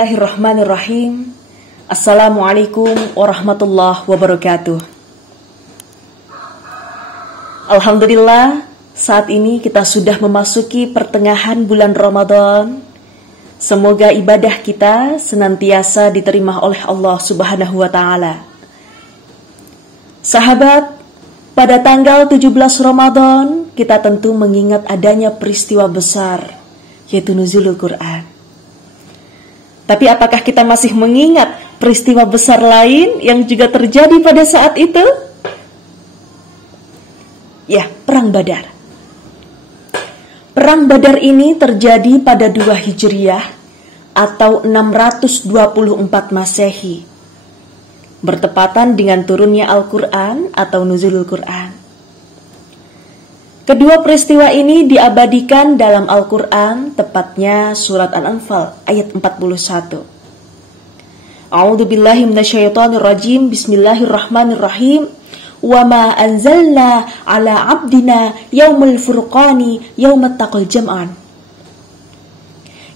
Bismillahirrahmanirrahim. Assalamualaikum warahmatullahi wabarakatuh. Alhamdulillah, saat ini kita sudah memasuki pertengahan bulan Ramadan. Semoga ibadah kita senantiasa diterima oleh Allah Subhanahu wa Ta'ala. Sahabat, pada tanggal 17 Ramadan, kita tentu mengingat adanya peristiwa besar, yaitu nuzulul Quran. Tapi apakah kita masih mengingat peristiwa besar lain yang juga terjadi pada saat itu? Ya, Perang Badar. Perang Badar ini terjadi pada 2 Hijriah atau 624 Masehi, bertepatan dengan turunnya Al-Quran atau nuzulul Quran. Kedua peristiwa ini diabadikan dalam Al-Quran, tepatnya surat Al-Anfal ayat 41. A'udzu billahi minasyaitonir rajim. Bismillahirrahmanirrahim. Wa ma anzalna ala 'abdina yaumul furqani yaumat taqal jam'an.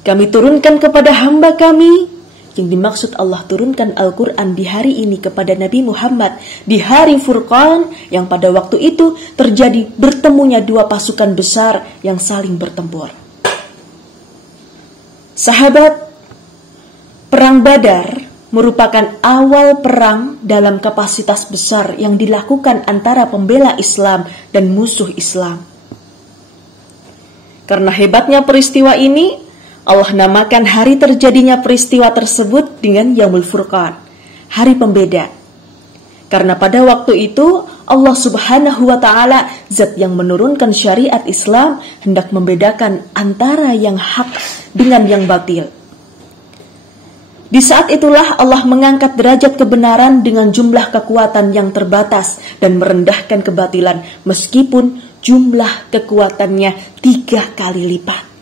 Kami turunkan kepada hamba kami, yang dimaksud Allah turunkan Al-Quran di hari ini kepada Nabi Muhammad di hari Furqan, yang pada waktu itu terjadi bertemunya dua pasukan besar yang saling bertempur. Sahabat, Perang Badar merupakan awal perang dalam kapasitas besar yang dilakukan antara pembela Islam dan musuh Islam. Karena hebatnya peristiwa ini, Allah namakan hari terjadinya peristiwa tersebut dengan Yaumul Furqan, hari pembeda. Karena pada waktu itu Allah Subhanahu wa Ta'ala, zat yang menurunkan syariat Islam, hendak membedakan antara yang hak dengan yang batil. Di saat itulah Allah mengangkat derajat kebenaran dengan jumlah kekuatan yang terbatas dan merendahkan kebatilan meskipun jumlah kekuatannya 3 kali lipat.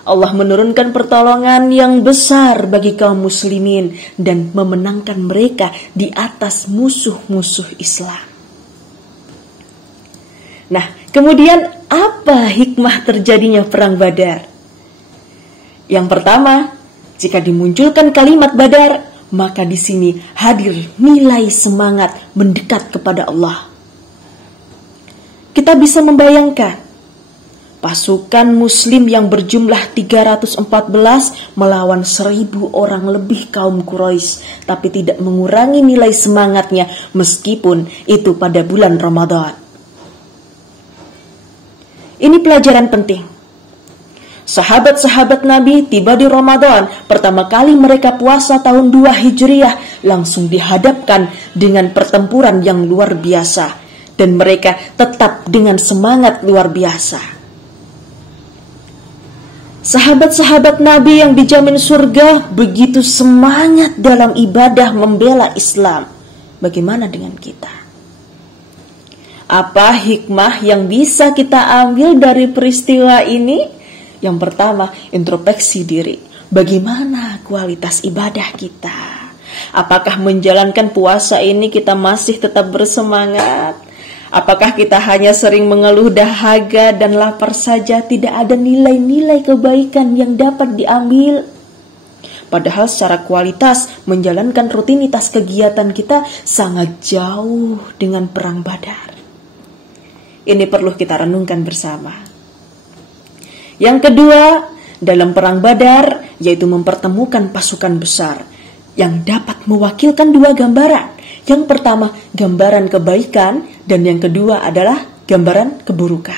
Allah menurunkan pertolongan yang besar bagi kaum muslimin dan memenangkan mereka di atas musuh-musuh Islam. Nah, kemudian apa hikmah terjadinya Perang Badar? Yang pertama, jika dimunculkan kalimat Badar, maka di sini hadir nilai semangat mendekat kepada Allah. Kita bisa membayangkan pasukan muslim yang berjumlah 314 melawan 1000 orang lebih kaum Quraisy, tapi tidak mengurangi nilai semangatnya meskipun itu pada bulan Ramadan. Ini pelajaran penting. Sahabat-sahabat Nabi tiba di Ramadan, pertama kali mereka puasa tahun 2 Hijriah, langsung dihadapkan dengan pertempuran yang luar biasa, dan mereka tetap dengan semangat luar biasa. Sahabat-sahabat Nabi yang dijamin surga begitu semangat dalam ibadah membela Islam. Bagaimana dengan kita? Apa hikmah yang bisa kita ambil dari peristiwa ini? Yang pertama, introspeksi diri. Bagaimana kualitas ibadah kita? Apakah menjalankan puasa ini kita masih tetap bersemangat? Apakah kita hanya sering mengeluh dahaga dan lapar saja, tidak ada nilai-nilai kebaikan yang dapat diambil? Padahal secara kualitas menjalankan rutinitas kegiatan kita sangat jauh dengan Perang Badar. Ini perlu kita renungkan bersama. Yang kedua, dalam Perang Badar, yaitu mempertemukan pasukan besar yang dapat mewakilkan 2 gambaran. Yang pertama, gambaran kebaikan, dan yang kedua adalah gambaran keburukan.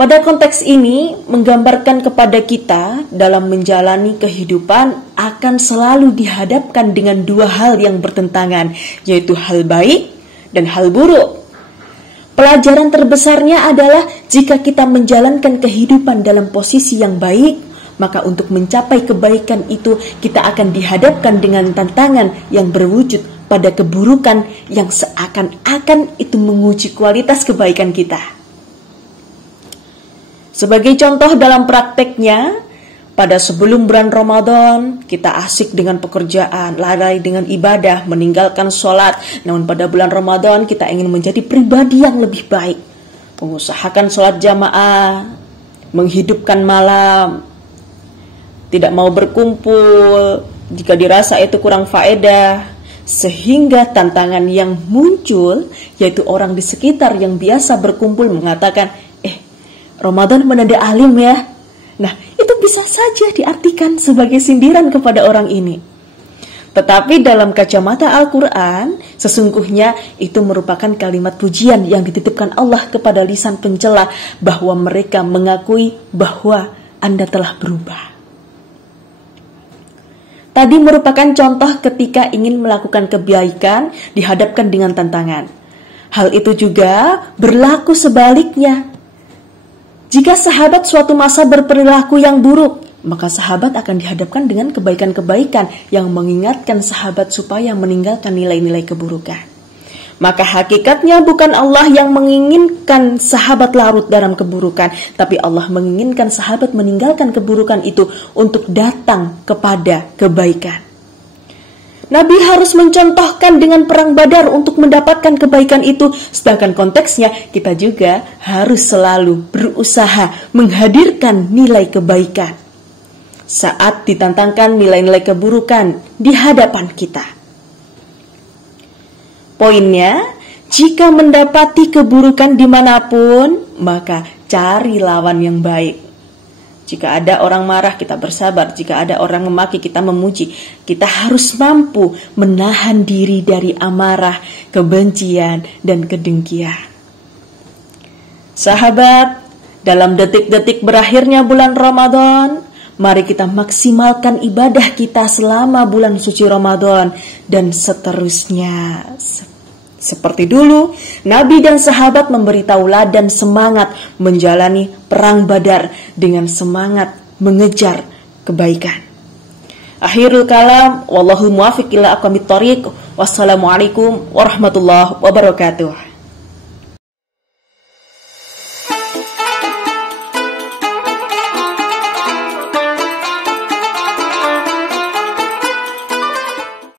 Pada konteks ini, menggambarkan kepada kita dalam menjalani kehidupan akan selalu dihadapkan dengan 2 hal yang bertentangan, yaitu hal baik dan hal buruk. Pelajaran terbesarnya adalah jika kita menjalankan kehidupan dalam posisi yang baik, maka untuk mencapai kebaikan itu kita akan dihadapkan dengan tantangan yang berwujud pada keburukan yang seakan-akan itu menguji kualitas kebaikan kita. Sebagai contoh dalam prakteknya, pada sebelum bulan Ramadan, kita asik dengan pekerjaan, lalai dengan ibadah, meninggalkan sholat. Namun pada bulan Ramadan, kita ingin menjadi pribadi yang lebih baik. Mengusahakan sholat jamaah, menghidupkan malam, tidak mau berkumpul jika dirasa itu kurang faedah, sehingga tantangan yang muncul yaitu orang di sekitar yang biasa berkumpul mengatakan, Ramadan menanda alim ya. Nah, itu bisa saja diartikan sebagai sindiran kepada orang ini. Tetapi dalam kacamata Al-Quran, sesungguhnya itu merupakan kalimat pujian yang dititipkan Allah kepada lisan pencela, bahwa mereka mengakui bahwa Anda telah berubah. Tadi merupakan contoh ketika ingin melakukan kebaikan dihadapkan dengan tantangan. Hal itu juga berlaku sebaliknya. Jika sahabat suatu masa berperilaku yang buruk, maka sahabat akan dihadapkan dengan kebaikan-kebaikan yang mengingatkan sahabat supaya meninggalkan nilai-nilai keburukan. Maka hakikatnya bukan Allah yang menginginkan sahabat larut dalam keburukan, tapi Allah menginginkan sahabat meninggalkan keburukan itu untuk datang kepada kebaikan. Nabi harus mencontohkan dengan perang Badar untuk mendapatkan kebaikan itu, sedangkan konteksnya kita juga harus selalu berusaha menghadirkan nilai kebaikan saat ditantangkan nilai-nilai keburukan di hadapan kita. Poinnya, jika mendapati keburukan dimanapun, maka cari lawan yang baik. Jika ada orang marah, kita bersabar. Jika ada orang memaki, kita memuji. Kita harus mampu menahan diri dari amarah, kebencian, dan kedengkian. Sahabat, dalam detik-detik berakhirnya bulan Ramadan, mari kita maksimalkan ibadah kita selama bulan suci Ramadan dan seterusnya. Seperti dulu, Nabi dan sahabat memberi tauladan semangat menjalani perang Badar dengan semangat mengejar kebaikan. Akhirul kalam, wallahu muwaffiq ila aqwamit thoriq. Wassalamualaikum warahmatullahi wabarakatuh.